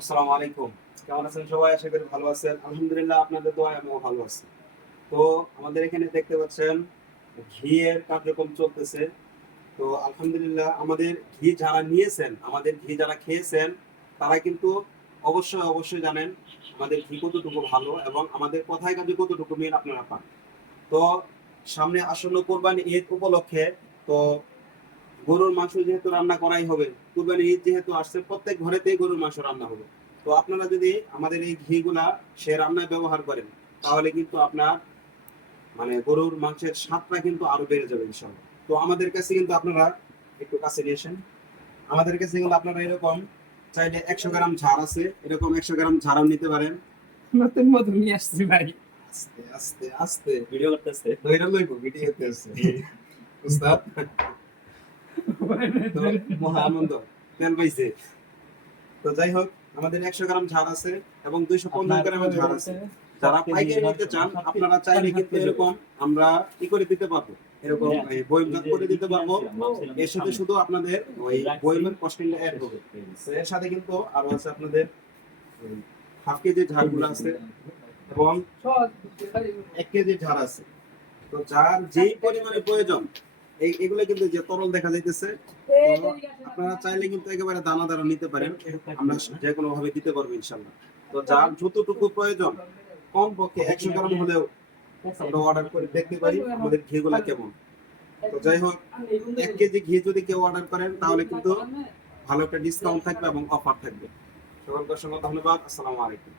আসসালামু আলাইকুম। কেমন আছেন সবাই? আশা করি ভালো আছেন। আলহামদুলিল্লাহ আপনাদের দোয়ায় আমিও ভালো আছি। তো আমাদের এখানে দেখতে পাচ্ছেন ঘিয়ের কার্যক্রম চলতেছে। তো আলহামদুলিল্লাহ আমাদের ঘি যারা নিয়েছেন, আমাদের ঘি যারা খেয়েছেন তারা কিন্তু অবশ্যই জানেন আমাদের ঘি কতটুকু ভালো এবং আমাদের কথায় কাজে কতটুকু মিল আপনারা পান। তো সামনে আসন্ন কোরবানি ঈদ উপলক্ষে তো গরুর মাংস যেহেতু রান্না করাই হবে, কুরবানির ঈদ যেহেতু আসছে প্রত্যেক ঘরেতেই গরুর মাংস রান্না হবে। তো আপনারা যদি আমাদের এই ঘিগুলা সে রান্নায় ব্যবহার করেন তাহলে কিন্তু আপনার মানে গরুর মাংসের স্বাদটা কিন্তু আরো বেড়ে যাবে ইনশাআল্লাহ। তো আমাদের কাছে কিন্তু আপনারা একটু কাছে নিয়ে আসেন। আমাদের কাছে কিন্তু আপনারা এরকম চাইলে 100 গ্রাম ঝাড় আছে, এরকম 100 গ্রাম ঝাড়ও নিতে পারেন। নতুন মধু নিয়ে আসছি ভাই। আস্তে আস্তে আস্তে ভিডিও করতেছে। ধইরা লইব ভিডিও করতেছে উস্তাদ। তো মহা আনন্দ তেল পাইছে। তো যাই হোক আমাদের 100 গ্রাম ঝাড় আছে এবং 250 গ্রামের ঝাড় আছে। যারা পাইকারি নিতে চান আপনারা চাইলে কিন্তু এরকম আমরা কি করে দিতে পারবো, এরকম বয়মজাত করে দিতে পারবো। এর সাথে শুধু আপনাদের ওই বয়মের কস্টিংটা অ্যাড হবে। তো এর সাথে কিন্তু আরো আছে আপনাদের ওই হাফ কেজি ঝাড়গুলো আছে এবং 1 কেজি ঝাড় আছে। তো যার যেই পরিমাণে প্রয়োজন এগুলো কিন্তু যে তরল দেখা যাইতেছে, তো আপনারা চাইলে কিন্তু একেবারে দানা দানা নিতে পারেন। আমরা যে কোনো ভাবে দিতে পারবো ইনশাল্লাহ। তো যার যতটুকু প্রয়োজন কম পক্ষে 100 গ্রাম হলেও আমরা অর্ডার করে দেখতে পারি আমাদের ঘিগুলা কেমন। তো যাই হোক 1 কেজি ঘি যদি কেউ অর্ডার করেন তাহলে কিন্তু ভালো একটা ডিসকাউন্ট থাকবে এবং অফার থাকবে। সকলকে অসংখ্য ধন্যবাদ। আসসালামু আলাইকুম।